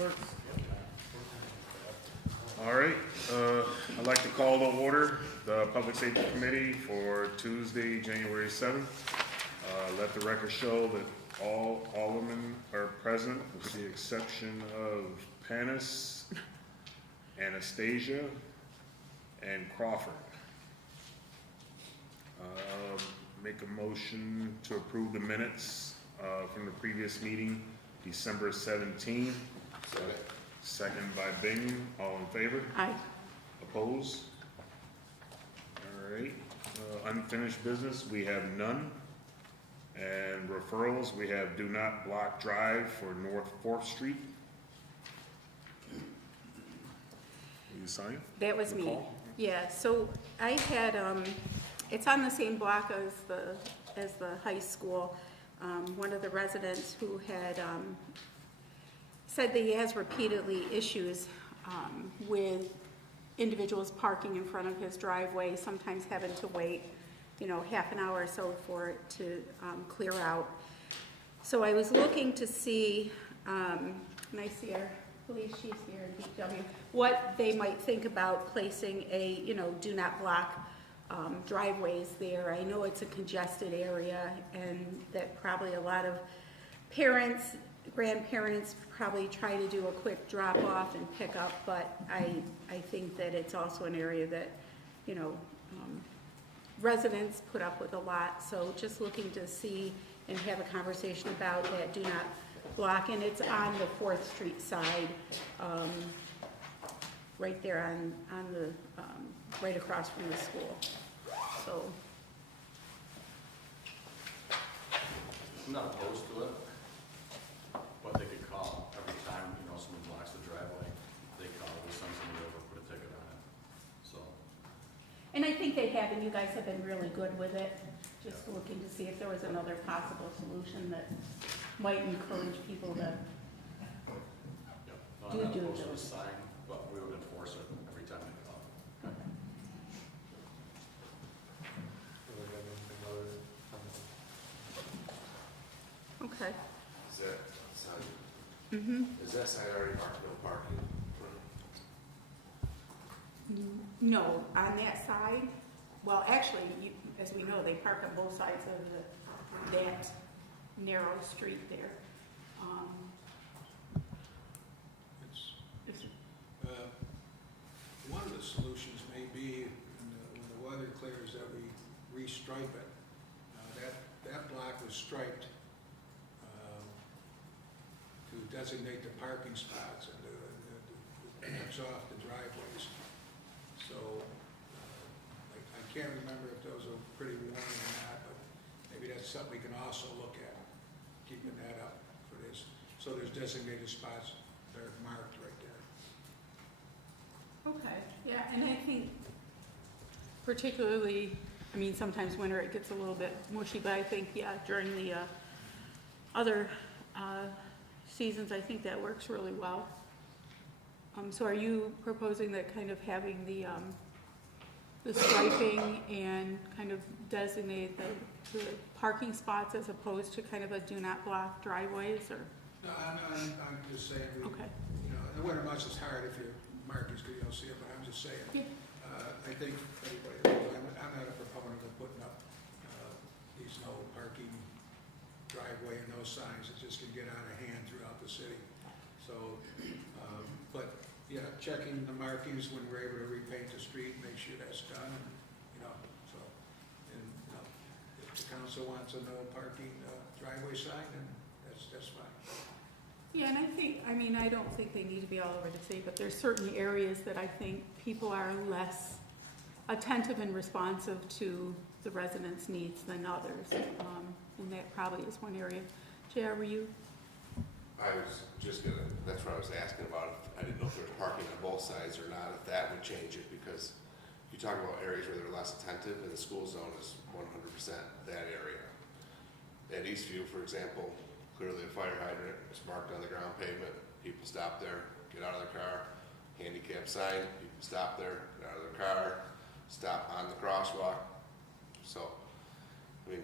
All right, I'd like to call to order the Public Safety Committee for Tuesday, January 7th. Let the record show that all aldermen are present with the exception of Panis, Anastasia, and Crawford. Make a motion to approve the minutes from the previous meeting, December 17th. Second by Bingham. All in favor? Aye. Opposed? All right. Unfinished business, we have none. And referrals, we have Do Not Block Drive for North 4th Street. You sign? That was me. Nicole? Yeah, so I had, it's on the same block as the high school. One of the residents who had said that he has repeatedly issues with individuals parking in front of his driveway, sometimes having to wait, half an hour or so for it to clear out. So I was looking to see, and I see our police chiefs here in DPW, what they might think about placing a, do not block driveways there. I know it's a congested area and that probably a lot of parents, grandparents probably try to do a quick drop off and pick up, but I think that it's also an area that, residents put up with a lot. So just looking to see and have a conversation about that do not block, and it's on the 4th Street side, right there on the, right across from the school. So. I'm not opposed to it, but they could call every time, someone blocks the driveway, they call, we send somebody over, put a ticket on it, so. And I think they have, and you guys have been really good with it, just looking to see if there was another possible solution that might encourage people to No, I'm not opposed to a sign, but we would enforce it every time they call. Okay. Is that sign, Mm-hmm. is that sign already marked no parking? No, on that side, well, actually, as we know, they park on both sides of that narrow street there. One of the solutions may be when the weather clears that we restripe it. That block was striped to designate the parking spots and to X off the driveways. So I can't remember if those are pretty warm or not, but maybe that's something we can also look at, keeping that up for this. So there's designated spots that are marked right there. Okay, yeah, and I think particularly, sometimes winter it gets a little bit mushy, but I think, during the other seasons, I think that works really well. So are you proposing that kind of having the striping and kind of designate the parking spots as opposed to kind of a do not block driveways, or? No, I'm just saying, Okay. In the winter months it's hard if your markers, you don't see it, but I'm just saying. Yeah. I think anybody, I'm not a proponent of putting up these no parking driveway and no signs that just can get out of hand throughout the city. So, but yeah, checking the markings when we're able to repaint the street, make sure that's done, so, and, if the council wants a no parking driveway sign, then that's fine. Yeah, and I don't think they need to be all over the city, but there's certain areas that I think people are less attentive and responsive to the residents' needs than others. And that probably is one area. JR, were you? I was just that's what I was asking about. I didn't know if there was parking on both sides or not, if that would change it, because you talk about areas where they're less attentive, and the school zone is 100% that area. At Eastview, for example, clearly a fire hydrant is marked on the ground pavement. People stop there, get out of their car. Handicap sign, people stop there, get out of their car, stop on the crosswalk. So,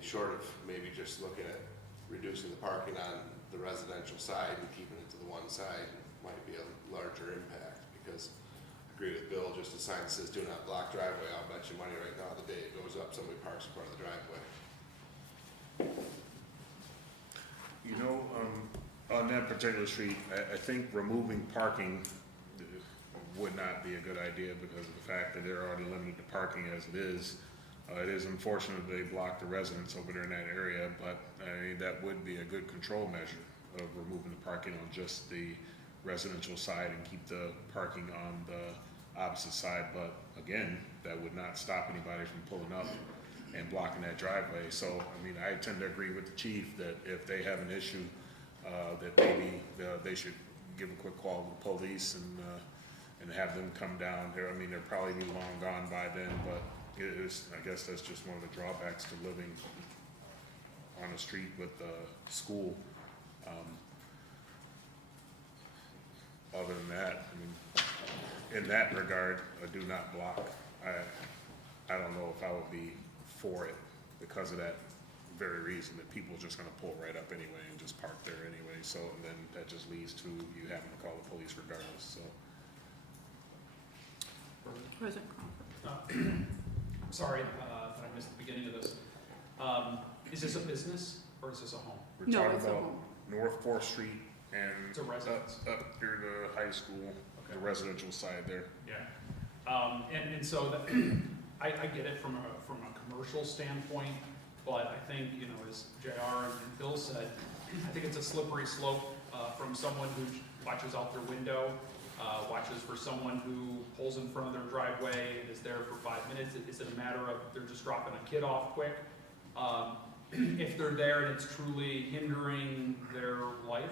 short of maybe just looking at reducing the parking on the residential side and keeping it to the one side, might be a larger impact, because I agree with Bill, just a sign that says do not block driveway, I'll bet you money right now, the day it goes up, somebody parks in front of the driveway. You know, on that particular street, I think removing parking would not be a good idea because of the fact that they're already limited to parking as it is. It is unfortunate they block the residents over there in that area, but that would be a good control measure of removing the parking on just the residential side and keep the parking on the opposite side. But again, that would not stop anybody from pulling up and blocking that driveway. So, I mean, I tend to agree with the chief that if they have an issue, that maybe they should give a quick call to the police and have them come down there. I mean, they'll probably be long gone by then, but it is, I guess that's just one of the drawbacks to living on a street with a school. Other than that, I mean, in that regard, a do not block, I don't know if I would be for it because of that very reason, that people are just gonna pull right up anyway and just park there anyway, so, and then that just leads to you having to call the police regardless, so. President Crawford. I'm sorry that I missed the beginning of this. Is this a business or is this a home? We're No, talking it's a about home. North Fourth Street and It's a residence. up near the high school, the residential side there. Yeah. And so that, I get it from a commercial standpoint, but I think, you know, as JR and Bill said, I think it's a slippery slope from someone who watches out their window, watches for someone who pulls in front of their driveway and is there for 5 minutes. Is it a matter of they're just dropping a kid off quick? If they're there and it's truly hindering their life,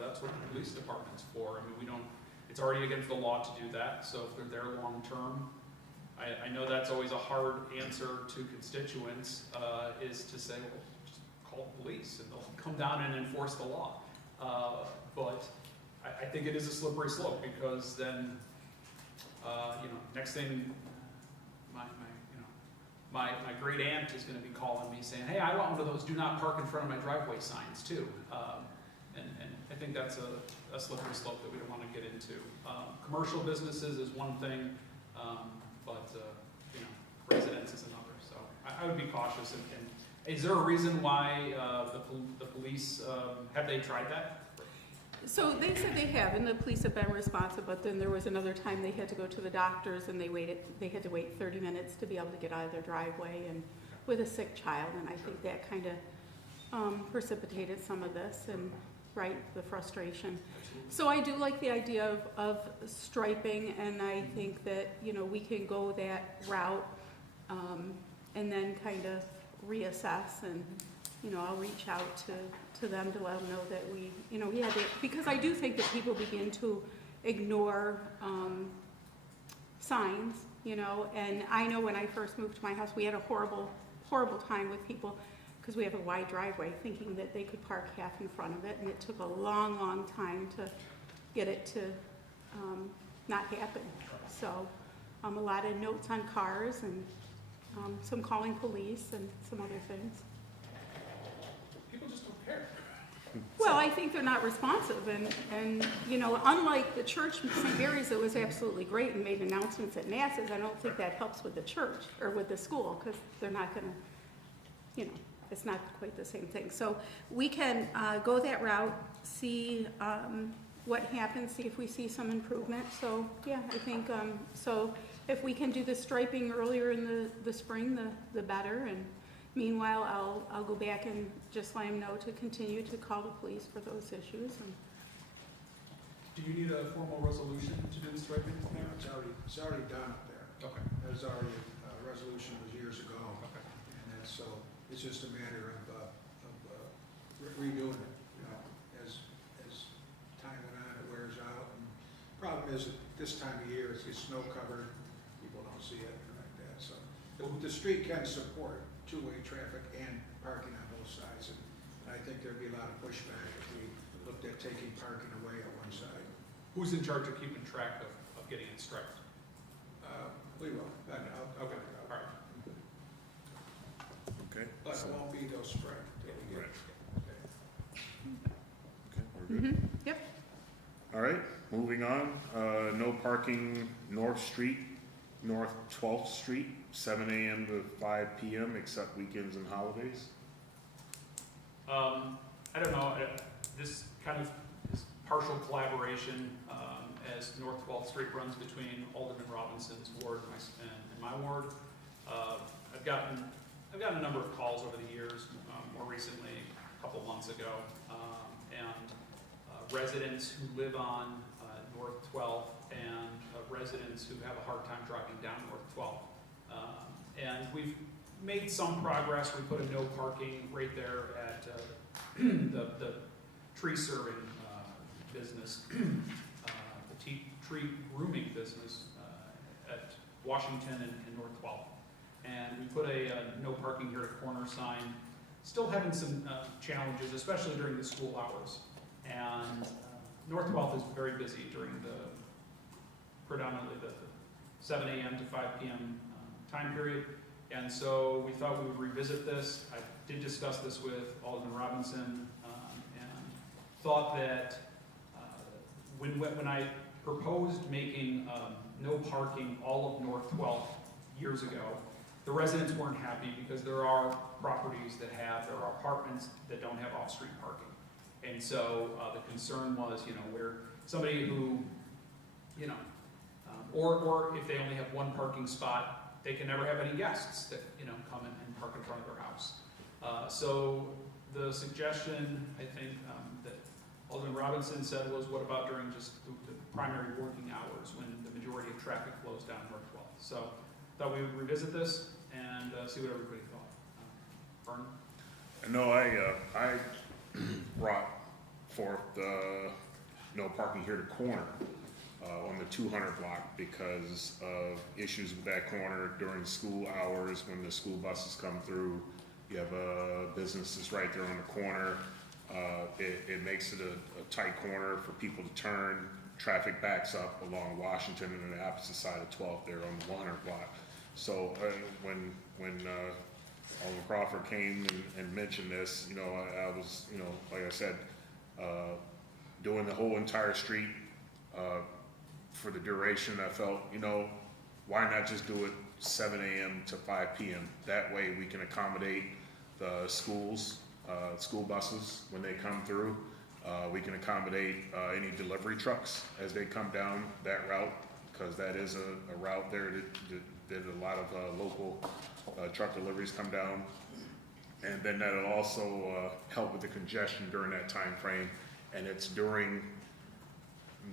that's what the police department's for. I mean, we don't, it's already against the law to do that, so if they're there long-term, I know that's always a hard answer to constituents, is to say, well, just call the police and they'll come down and enforce the law. But I think it is a slippery slope because then, you know, next thing, my great aunt is gonna be calling me saying, hey, I want one of those do not park in front of my driveway signs too. And I think that's a slippery slope that we don't wanna get into. Commercial businesses is one thing, but, you know, residence is another. So I would be cautious. And is there a reason why the police, have they tried that? So they said they have, and the police have been responsive, but then there was another time they had to go to the doctors and they had to wait 30 minutes to be able to get out of their driveway and with a sick child, and I think that kind of precipitated some of this and, right, the frustration. So I do like the idea of striping, and I think that, you know, we can go that route and then kind of reassess, and, you know, I'll reach out to them to let them know that we, you know, we had to, because I do think that people begin to ignore signs, you know, and I know when I first moved to my house, we had a horrible, horrible time with people because we have a wide driveway, thinking that they could park half in front of it, and it took a long, long time to get it to not happen. So a lot of notes on cars and some calling police and some other things. People just don't care. Well, I think they're not responsive, and you know, unlike the church in St. Mary's that was absolutely great and made announcements at masses, I don't think that helps with the church or with the school, because they're not gonna, you know, it's not quite the same thing. So we can go that route, see what happens, see if we see some improvement. So yeah, I think, so if we can do the striping earlier in the spring, the better, and meanwhile, I'll go back and just let him know to continue to call the police for those issues. And Do you need a formal resolution to do the striping Yeah, there? it's already done up there. Okay. There's already a resolution was years ago. Okay. And then, so it's just a matter of redoing it, you know, as time went on, it wears out. And problem is, at this time of year, it's snow covered, people don't see it or like that, so. The street can support two-way traffic and parking on both sides, and I think there'd be a lot of pushback if we looked at taking parking away at one side. Who's in charge of keeping track of getting it striped? We will, I'll Okay, work it all out. right. Okay. But it won't be those spring till we get. Right. Okay, we're good. Yep. All right, moving on, no parking North Street, North 12th Street, 7 AM to 5 PM, except weekends and holidays. I don't know, this kind of is partial collaboration, as North 12th Street runs between Alderman Robinson's ward and my ward. I've gotten a number of calls over the years, more recently, a couple months ago, and residents who live on North 12th and residents who have a hard time driving down North 12th. And we've made some progress. We put a no parking right there at the tree serving business, the tree grooming business at Washington and North 12th. And we put a no parking here at corner sign. Still having some challenges, especially during the school hours. And North 12th is very busy during predominantly the 7 a.m. to 5 p.m. Time period. And so we thought we would revisit this. I did discuss this with Alderman Robinson, and thought that when I proposed making no parking all of North 12th years ago, the residents weren't happy because there are properties there are apartments that don't have off-street parking. And so the concern was, where somebody who, or if they only have one parking spot, they can never have any guests that, come and park in front of their house. So the suggestion, I think, that Alderman Robinson said was, what about during just the primary working hours when the majority of traffic flows down North 12th? So thought we would revisit this and see what everybody thought. Vern? No, I brought forth the no parking here to corner on the 200 block because of issues with that corner during school hours when the school buses come through. You have a business that's right there on the corner. It makes it a tight corner for people to turn. Traffic backs up along Washington and on the opposite side of 12th there on the 100 block. So when Alderman Crawford came and mentioned this, I was, like I said, doing the whole entire street for the duration. I felt, why not just do it 7 a.m. to 5 p.m. That way we can accommodate the schools, school buses when they come through. We can accommodate any delivery trucks as they come down that route, because that is a route there that a lot of local truck deliveries come down. And then that'll also help with the congestion during that time frame. And it's during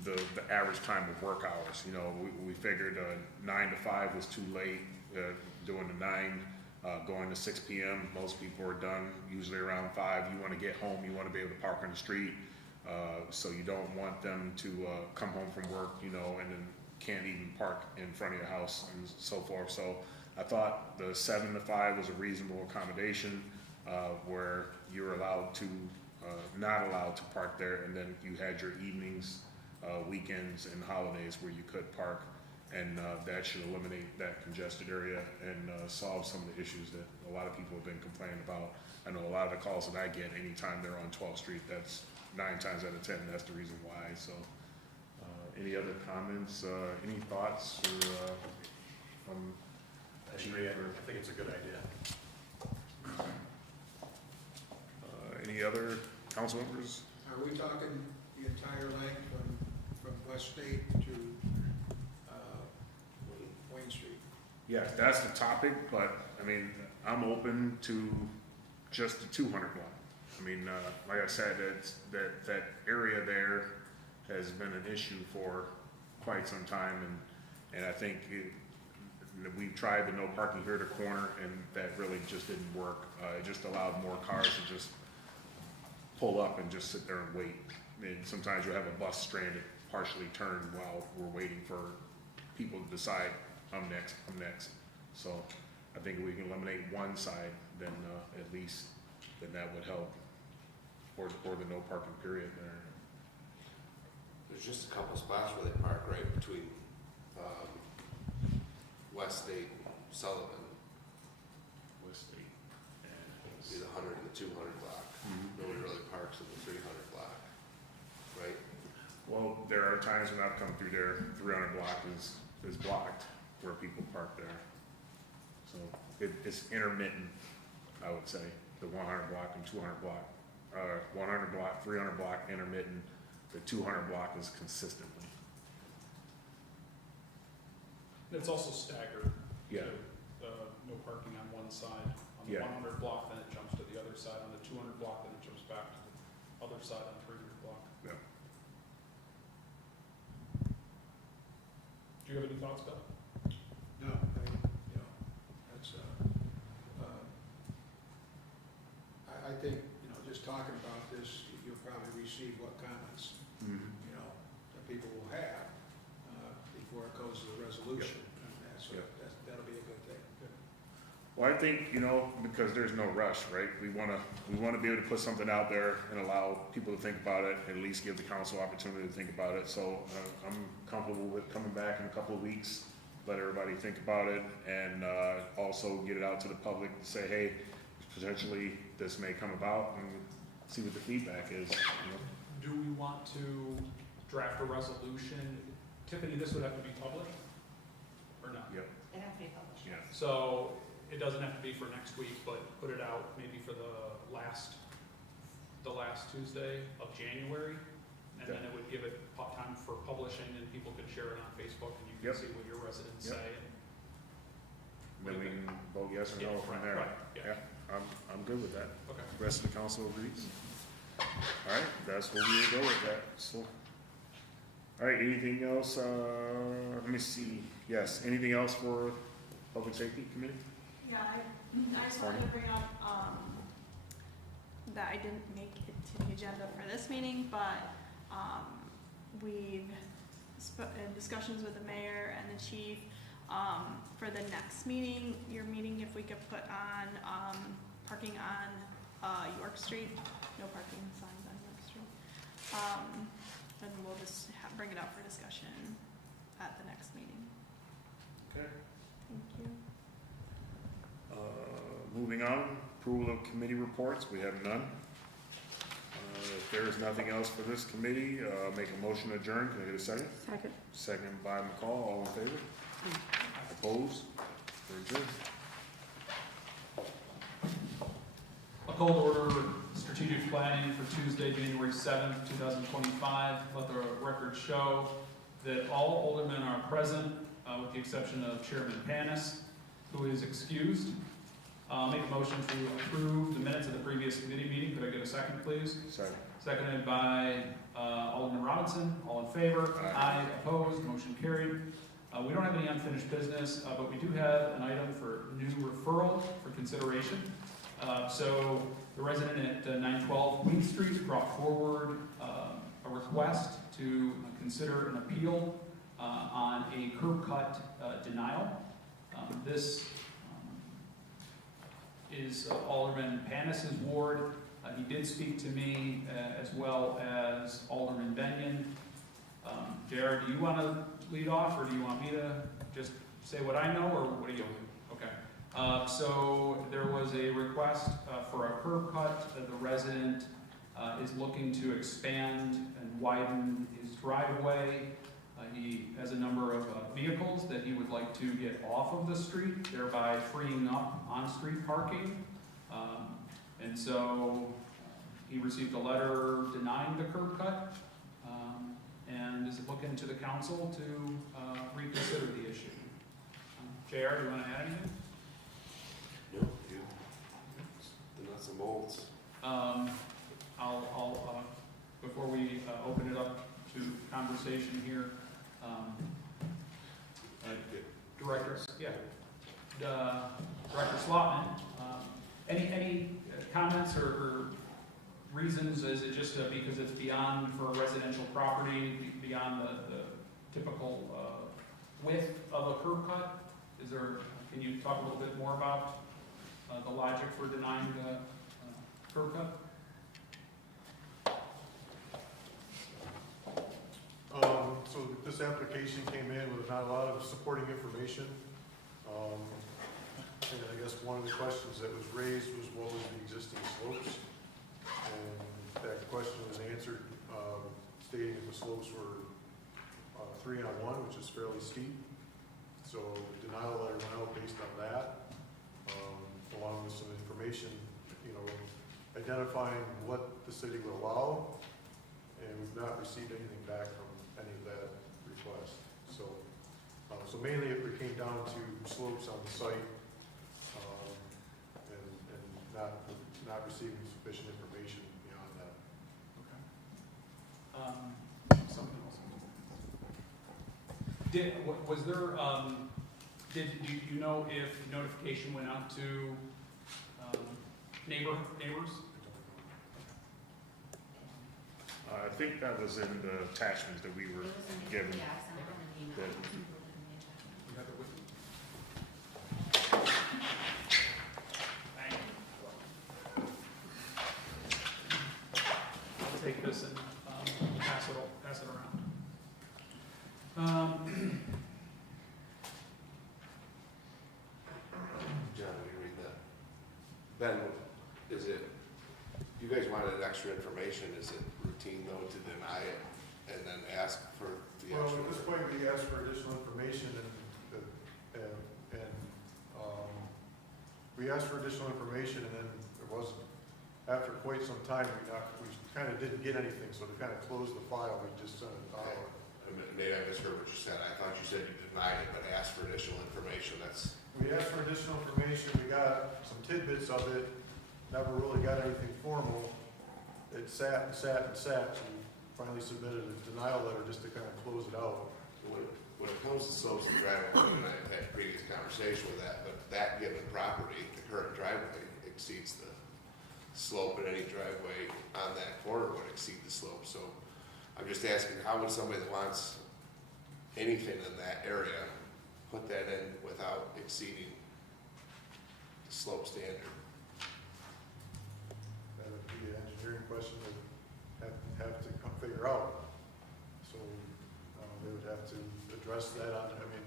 the average time of work hours. We figured 9 to 5 was too late, doing the 9, going to 6 p.m. Most people are done usually around 5. You want to get home, you want to be able to park on the street. So you don't want them to come home from work, and then can't even park in front of your house and so forth. So I thought the 7 to 5 was a reasonable accommodation, where you're allowed to, not allowed to park there, and then you had your evenings, weekends and holidays where you could park, and that should eliminate that congested area and solve some of the issues that a lot of people have been complaining about. I know a lot of the calls that I get anytime they're on 12th Street, that's 9 times out of 10, that's the reason why. So any other comments, any thoughts from I agree. I think it's a good idea. any other council members? Are we talking the entire length from West State to Wayne Street? Yes, that's the topic, but I mean, I'm open to just the 200 block. I mean, like I said, that area there has been an issue for quite some time, and I think we've tried the no parking here to corner, and that really just didn't work. It just allowed more cars to just pull up and just sit there and wait. And sometimes you have a bus stranded, partially turned while we're waiting for people to decide, I'm next. So I think if we can eliminate one side, then at least then that would help, or the no parking period there. There's just a couple spots where they park right between West State and Sullivan. West State. Be the 100 and the 200 block. Nobody really parks in the 300 block, right? Well, there are times when I've come through there, 300 block is blocked where people park there. So it's intermittent, I would say, the 100 block and 200 block. 100 block, 300 block intermittent, the 200 block is consistently. It's also staggered. Yeah. too. No parking on one side. On the Yeah. 100 block, then it jumps to the other side. On the 200 block, then it jumps back to the other side on 300 block. Yeah. Do you have any thoughts, Bill? No, that's, I think, just talking about this, you'll probably receive what comments, that people will have, before it goes to the resolution. And that'll be a good thing. Well, I think, because there's no rush, right? We wanna be able to put something out there and allow people to think about it, at least give the council opportunity to think about it. So I'm comfortable with coming back in a couple of weeks, let everybody think about it, and also get it out to the public to say, hey, potentially this may come about, and see what the feedback is. Do we want to draft a resolution? Tiffany, this would have to be published or not? Yep, It has to be published. yeah. So it doesn't have to be for next week, but put it out maybe for the last Tuesday of January. And then it would give it time for publishing, and people could share it on Facebook, and you can Yep. see what your residents Yep. say. Then we can vote yes or no from there. Right, yeah, I'm good with that. okay. The rest of the council agrees. All right, that's where we will go with that, so. All right, anything else, let me see, yes, anything else for Public Safety Committee? Yeah, I just wanted to bring up, that I didn't make it to the agenda for this meeting, but, we've in discussions with the mayor and the chief, for the next meeting, your meeting, if we could put on, parking on, York Street, no parking signs on York Street. And we'll just bring it up for discussion at the next meeting. Okay. Thank you. Moving on, approval of committee reports, we have none. If there is nothing else for this committee, make a motion to adjourn, can I get a second? Second. Second by McCall, all in favor? Opposed? Very good. A call to order strategic planning for Tuesday, January 7th, 2025. Let the record show that all aldermen are present, with the exception of Chairman Panis, who is excused. Make a motion to approve the minutes of the previous committee meeting. Could I get a second, please? Second. Seconded by Alderman Robinson. All in favor? Aye. Opposed? Motion carried. We don't have any unfinished business, but we do have an item for new referral for consideration. So the resident at 912 Queen Street brought forward a request to consider an appeal on a curb cut denial. This is Alderman Panis's ward. He did speak to me as well as Alderman Benyon. Jared, do you want to lead off, or do you want me to just say what I know, or what do you? Okay. So there was a request for a curb cut. The resident is looking to expand and widen his driveway. He has a number of vehicles that he would like to get off of the street, thereby freeing up on-street parking. And so he received a letter denying the curb cut, and is looking to the council to reconsider the issue. JR, do you want to add anything? No, the nuts and bolts. I'll before we open it up to conversation here, Director, Director Slotman, any comments or reasons? Is it just because it's beyond for a residential property, beyond the typical width of a curb cut? Can you talk a little bit more about the logic for denying the curb cut? So this application came in with not a lot of supporting information. And I guess one of the questions that was raised was what was the existing slopes? And that question was answered, stating it was slopes were 3-on-1, which is fairly steep. So the denial letter went out based on that, along with some information, you know, identifying what the city would allow, and we've not received anything back from any of that request. So, so mainly it came down to slopes on the site, and not receiving sufficient information beyond that. Something else. Was there, do you know if notification went out to neighbors? I think that was in the attachments that we were given. That- You have it with you? Thank you. I'll take this and pass it around. John, will you read that? Ben, is it, you guys wanted extra information, is it routine though to deny it and then ask for the Well, extra? at this point, we asked for additional information, and we asked for additional information, and then there wasn't, after quite some time, we kind of didn't get anything, so to kind of close the file, we just sent it out. Maybe I misheard what you said, I thought you said you denied it, but asked for additional information, that's, We asked for additional information, we got some tidbits of it, never really got anything formal. It sat and sat and sat, and finally submitted a denial letter just to kind of close it out. when it comes to slopes and driveway, and I've had previous conversation with that, but that given property, the current driveway exceeds the slope, and any driveway on that corner would exceed the slope, so I'm just asking, how would somebody that wants anything in that area put that in without exceeding the slope standard? That would be an engineering question that have to figure out. So they would have to address that on, I mean,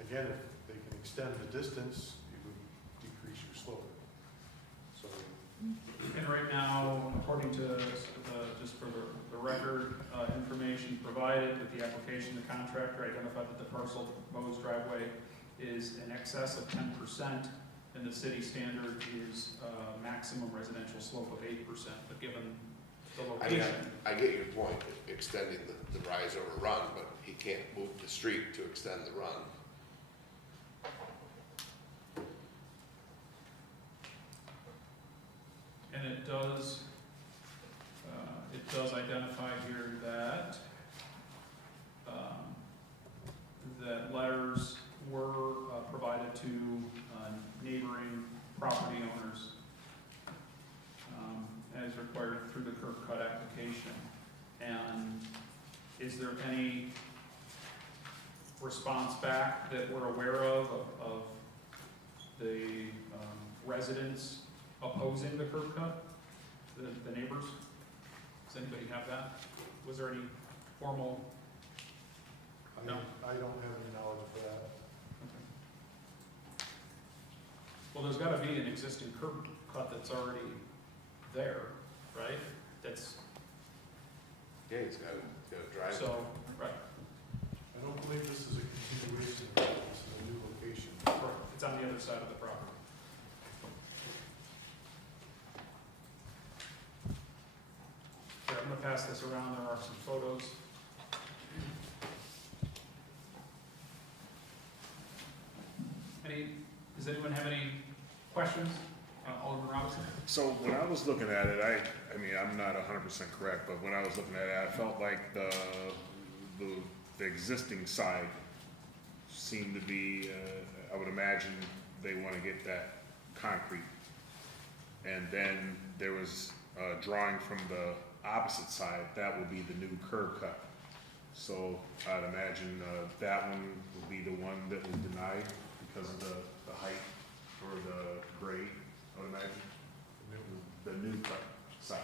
again, if they can extend the distance, you would decrease your slope. So, And right now, according to just for the record, information provided with the application, the contractor identified that the parcel proposed driveway is in excess of 10%, and the city standard is maximum residential slope of 8%, but given the location. I get your point, extending the rise over run, but he can't move the street to extend the run. And it does identify here that, that letters were provided to neighboring property owners as required through the curb cut application. And is there any response back that we're aware of the residents opposing the curb cut, the neighbors? Does anybody have that? Was there any formal? I No. I don't have any knowledge of that. Well, there's gotta be an existing curb cut that's already there, right? That's, Yeah, he's got a drive. so, right, I don't believe this is a continuation, this is a new location. correct. It's on the other side of the property. Here, I'm gonna pass this around. There are some photos. Does anyone have any questions? Alderman Robinson? So when I was looking at it, I mean, I'm not 100% correct, but when I was looking at it, I felt like the existing side seemed to be, I would imagine they want to get that concrete. And then there was a drawing from the opposite side, that would be the new curb cut. So I'd imagine that one would be the one that was denied because of the height or the grade, I would imagine. The new cut side,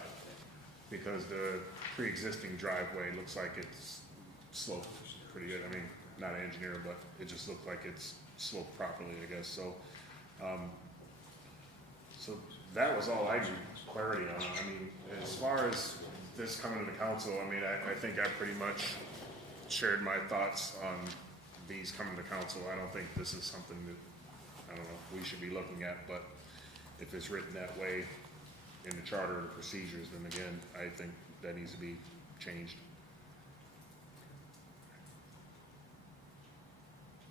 because the pre-existing driveway looks like it's sloped pretty good. I mean, not an engineer, but it just looked like it's sloped properly, I guess. So, so that was all I need clarity on. I mean, as far as this coming to the council, I mean, I think I pretty much shared my thoughts on these coming to council. I don't think this is something that, I don't know, we should be looking at, but if it's written that way in the charter or the procedures, then again, I think that needs to be changed.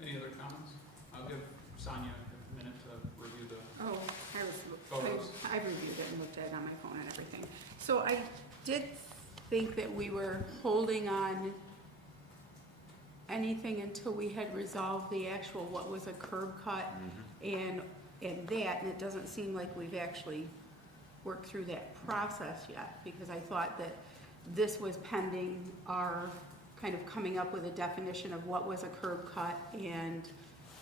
Any other comments? I'll give Sonia a minute to review the Oh, photos. I reviewed it and looked at it on my phone and everything. So I did think that we were holding on anything until we had resolved the actual, what was a curb cut and that, and it doesn't seem like we've actually worked through that process yet, because I thought that this was pending our kind of coming up with a definition of what was a curb cut and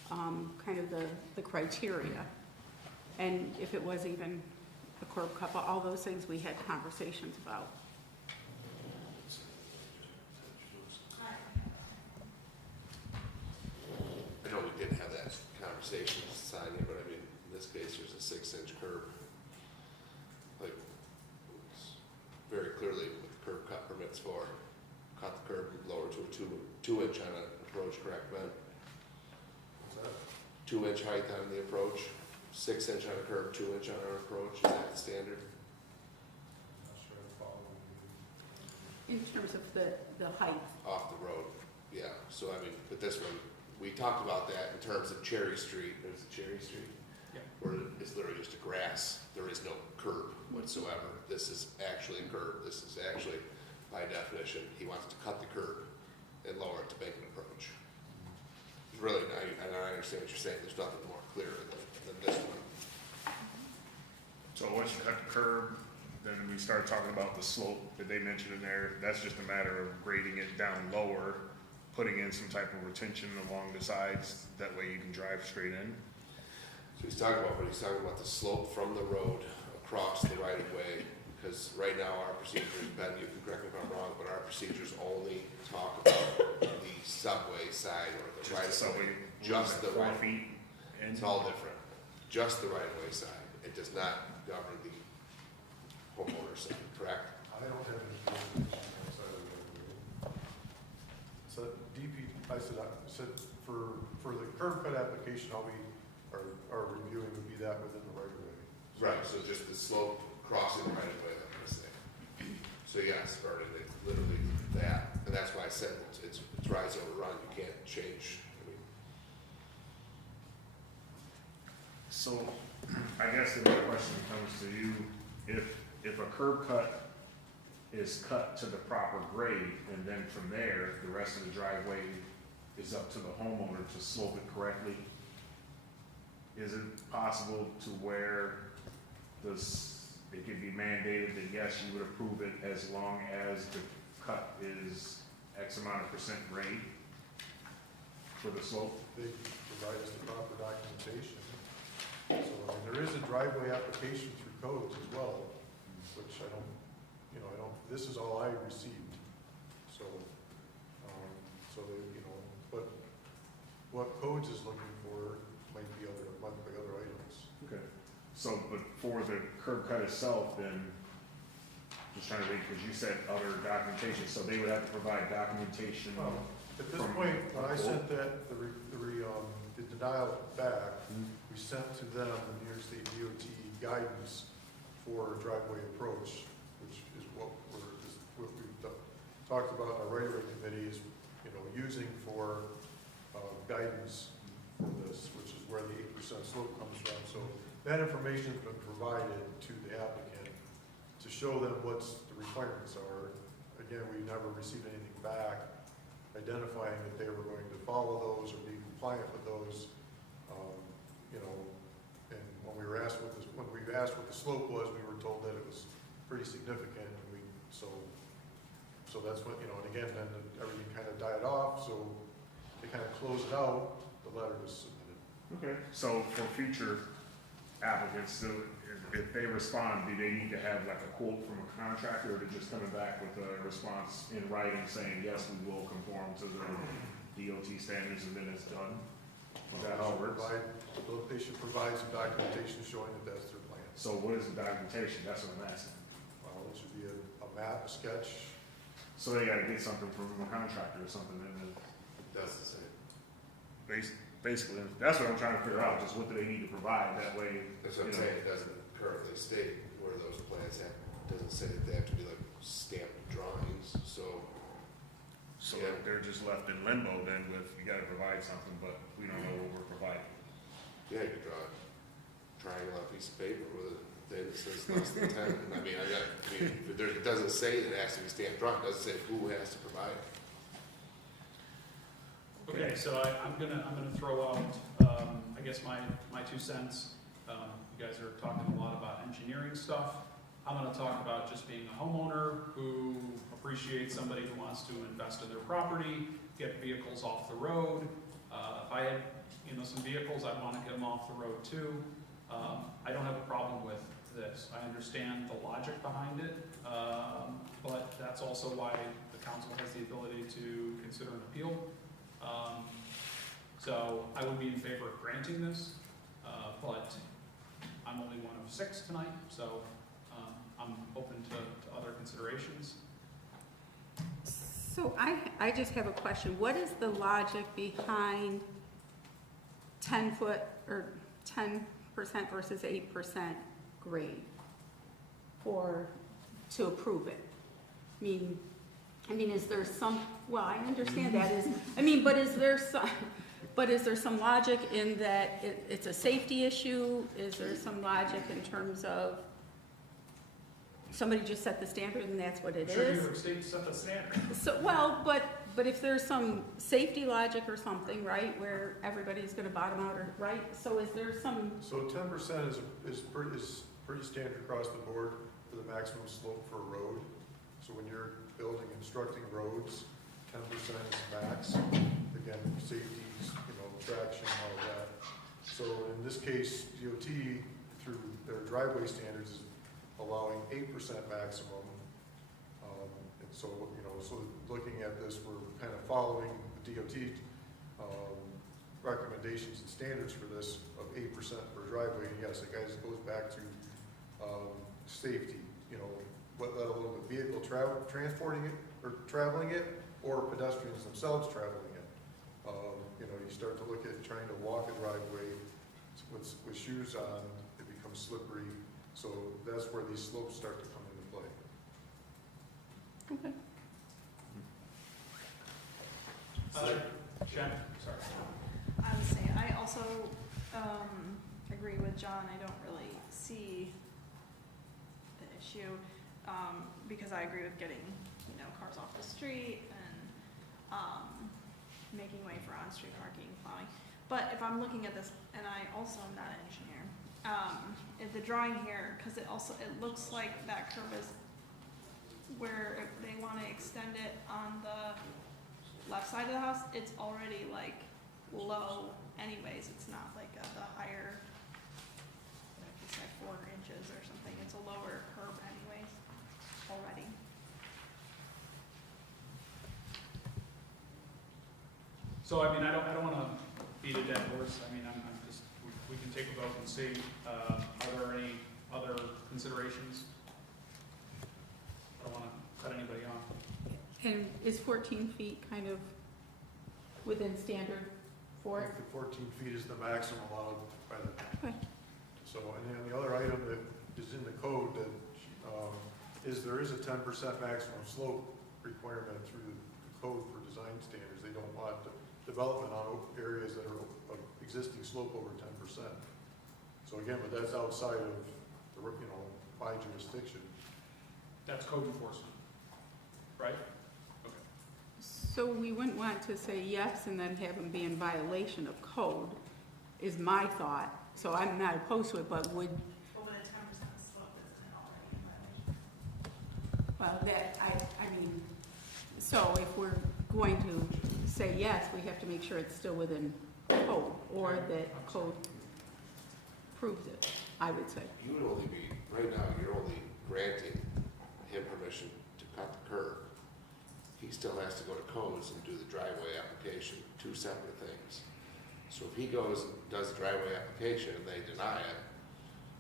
kind of the criteria. And if it was even a curb cut, but all those things we had conversations about. I know we did have that conversation, Sonia, but I mean, in this case, there's a 6-inch curb. Like, it's very clearly what the curb cut permits for. Cut the curb lower to a 2-inch on an approach, correct, Ben? What's that? 2-inch height on the approach, 6-inch on a curb, 2-inch on an approach, is that the standard? Not sure I follow you. In terms of the height. Off the road, yeah, so I mean, but this one, we talked about that in terms of Cherry Street, there's a Cherry Street. Yeah. Where it's literally just a grass, there is no curb whatsoever, this is actually a curb, this is actually, by definition, he wants to cut the curb and lower it to make an approach. Really, and I understand what you're saying, there's nothing more clear than this one. So once you cut the curb, then we start talking about the slope that they mentioned in there. That's just a matter of grading it down lower, putting in some type of retention along the sides, that way you can drive straight in. So he's talking about the slope from the road across the right of way, because right now our procedures, Ben, you can correct me if I'm wrong, but our procedures only talk about the subway side or the right of way. Just the 4 right, feet. And it's all different. Just the right of way side. It does not govern the homeowner side, correct? I don't have any information outside of that. So I said for the curb cut application, all we are reviewing would be that within the right of way. Right, so just the slope crossing the right of way, I'm gonna say. So yes, Vernon, it's literally that, and that's why I said it's rise over run, you can't change. I mean, so, I guess the real question comes to you, if a curb cut is cut to the proper grade, and then from there, the rest of the driveway is up to the homeowner to slope it correctly, is it possible to where it could be mandated that yes, you would approve it as long as the cut is X amount of percent grade for the slope? They provide us the proper documentation. So, I mean, there is a driveway application through codes as well, which I don't, this is all I received. So, so they, but what codes is looking for might be other items. Okay. So, but for the curb cut itself, then, just trying to think, because you said other documentation, so they would have to provide documentation. Well, at this From- point, when I sent that, the denial back, we sent to them the New York State DOT guidance for driveway approach, which is what we've talked about in our right-of-way committee is, using for guidance for this, which is where the 8% slope comes from. So that information's been provided to the applicant to show them what the requirements are. Again, we never received anything back identifying that they were going to follow those or be compliant with those. And when we asked what the slope was, we were told that it was pretty significant, and so that's what, and again, then everything kind of died off, so to kind of close it out, the letter was submitted. Okay. So for future applicants, so if they respond, do they need to have like a quote from a contractor, or to just coming back with a response in writing saying, yes, we will conform to the DOT standards, and then it's done? Is that how it works? They should provide some documentation showing that that's their plan. So what is the documentation? That's what I'm asking. Well, it should be a map, a sketch. So they gotta get something from a contractor or something, and That's the same. basically, that's what I'm trying to figure out, just what do they need to provide, that way, That's what I'm you know. saying, it doesn't currently state where those plans have, doesn't say that they have to be like stamped drawings, so. So Yeah. they're just left in limbo then with, you gotta provide something, but we don't know what we're providing. Yeah, you could draw a triangle on a piece of paper with a thing that says less than 10. I mean, it doesn't say that it has to be stamped drawing, it doesn't say who has to provide it. Okay, so I'm gonna throw out, I guess my 2 cents. You guys are talking a lot about engineering stuff. I'm gonna talk about just being a homeowner who appreciates somebody who wants to invest in their property, get vehicles off the road. If I had, some vehicles, I'd wanna get them off the road too. I don't have a problem with this. I understand the logic behind it, but that's also why the council has the ability to consider an appeal. So I would be in favor of granting this, but I'm only one of 6 tonight, so I'm open to other considerations. So I just have a question. What is the logic behind 10-foot or 10% versus 8% grade to approve it? I mean, is there some, well, I understand that is, but is there some logic in that it's a safety issue? Is there some logic in terms of somebody just set the standard and that's what it Sure, New is? York State set the standard. So, well, but if there's some safety logic or something, right, where everybody's gonna bottom out, or, right? So is there some, So 10% is pretty standard across the board for the maximum slope for a road. So when you're building, constructing roads, 10% is max. Again, safety, traction, all of that. So in this case, DOT, through their driveway standards, is allowing 8% maximum. And so, so looking at this, we're kind of following the DOT recommendations and standards for this of 8% per driveway. And yes, it goes back to safety, let alone the vehicle transporting it or traveling it, or pedestrians themselves traveling it. You start to look at trying to walk a driveway with shoes on, it becomes slippery. So that's where these slopes start to come into play. okay. Shannon, sorry. I would say, I also, agree with John, I don't really see the issue, because I agree with getting, cars off the street and, making way for on-street parking, plowing. But if I'm looking at this, and I also am not an engineer, if the drawing here, cause it looks like that curve is where they wanna extend it on the left side of the house, it's already like low anyways, it's not like the higher, like you said, 4 inches or something, it's a lower curve anyways, already. So, I don't wanna beat a dead horse. I'm just, we can take a vote and see. Are there any other considerations? I don't wanna cut anybody off. And is 14 feet kind of within standard for I it? think the 14 feet is the maximum allowed by the. Okay. So, and then the other item that is in the code that, there is a 10% maximum slope requirement through the code for design standards. They don't want development on areas that are of existing slope over 10%. So again, but that's outside of the, my jurisdiction. That's code enforcement, right? Okay. So we wouldn't want to say yes and then have them be in violation of code, is my thought. So I'm not opposed to it, but would, But with a 10% slope, isn't it already in violation? well, so if we're going to say yes, we have to make sure it's still within code, or that code proves it, I would say. You would only be, right now, you're only granting him permission to cut the curb. He still has to go to codes and do the driveway application, 2 separate things. So if he goes and does the driveway application and they deny it,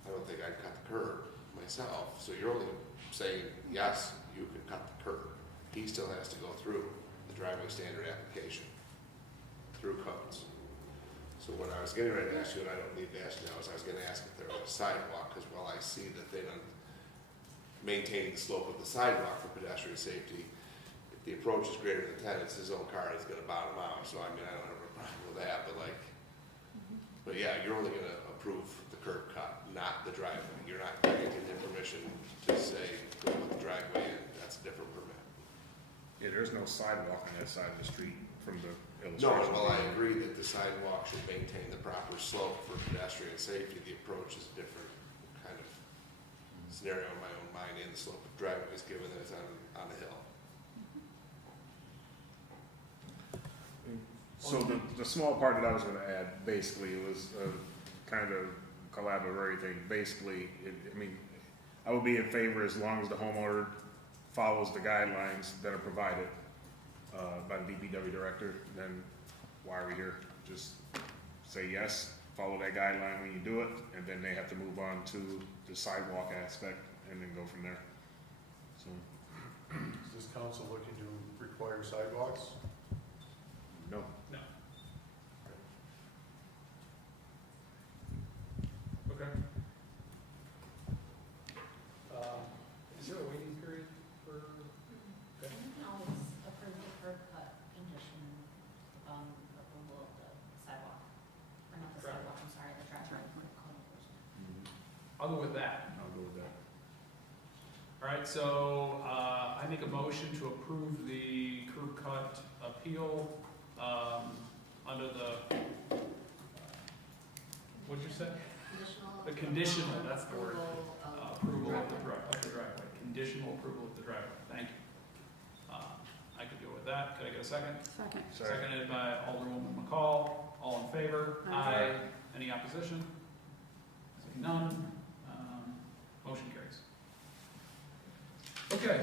I don't think I'd cut the curb. myself, so you're only saying, yes, you can cut the curb. He still has to go through the driveway standard application, through codes. So what I was getting ready to ask you, and I don't need to ask now, is I was gonna ask if there was a sidewalk, because while I see that they don't maintain the slope of the sidewalk for pedestrian safety, if the approach is greater than 10, it's his own car that's gonna bottom out, so I mean, I don't have a problem with that, but like, but yeah, you're only gonna approve the curb cut, not the driveway. You're not granting him permission to say, go put the driveway in, that's a different permit. Yeah, there's no sidewalk on that side of the street from the No, illustration. well, I agree that the sidewalk should maintain the proper slope for pedestrian safety. The approach is a different kind of scenario in my own mind, and the slope of driveway is given that it's on the hill. So the small part that I was gonna add, basically, it was a kind of collaborative thing. Basically, I mean, I would be in favor as long as the homeowner follows the guidelines that are provided by the DPW director. Then why are we here? Just say yes, follow that guideline when you do it, and then they have to move on to the sidewalk aspect and then go from there. So, Is this council looking to require sidewalks? no. No. Okay. Is there a waiting period for? You can always approve the curb cut condition upon approval of the sidewalk, or not the Right. sidewalk, I'm sorry, the driveway. I'll go with that. I'll go with that. All right, so I make a motion to approve the curb cut appeal under the, what'd you say? Conditional. The conditional, that's the word. Approval of Approval of the driveway, conditional approval of the driveway, thank you. I could go with that, could I get a second? Second. Seconded by Alderwoman McCall, all in favor? Aye. Any opposition? Seeing none, motion carries. Okay,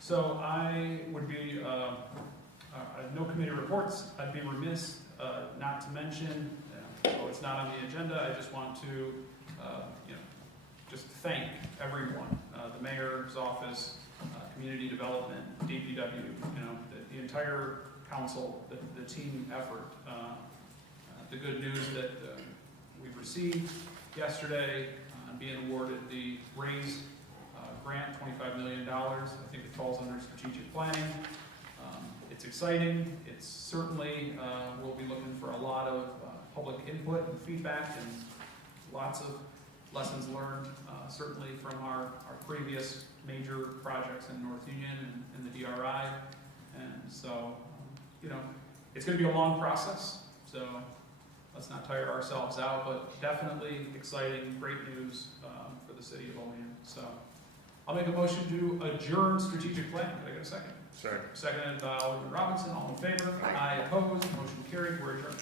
so I would be, no committee reports, I'd be remiss not to mention, though it's not on the agenda, I just want to, just thank everyone, the mayor's office, community development, DPW, the entire council, the team effort. The good news that we received yesterday, being awarded the RAISE grant, $25 million. I think it falls under strategic planning. It's exciting. It's certainly, we'll be looking for a lot of public input and feedback and lots of lessons learned, certainly from our previous major projects in North Union and the DRI. And so, it's going to be a long process, so let's not tire ourselves out, but definitely exciting, great news for the city of Olean. So I'll make a motion to adjourn strategic planning. Can I get a second? Second. Seconded by Alderman Robinson. All in favor? Aye. Opposed? Motion carried. We're adjourned.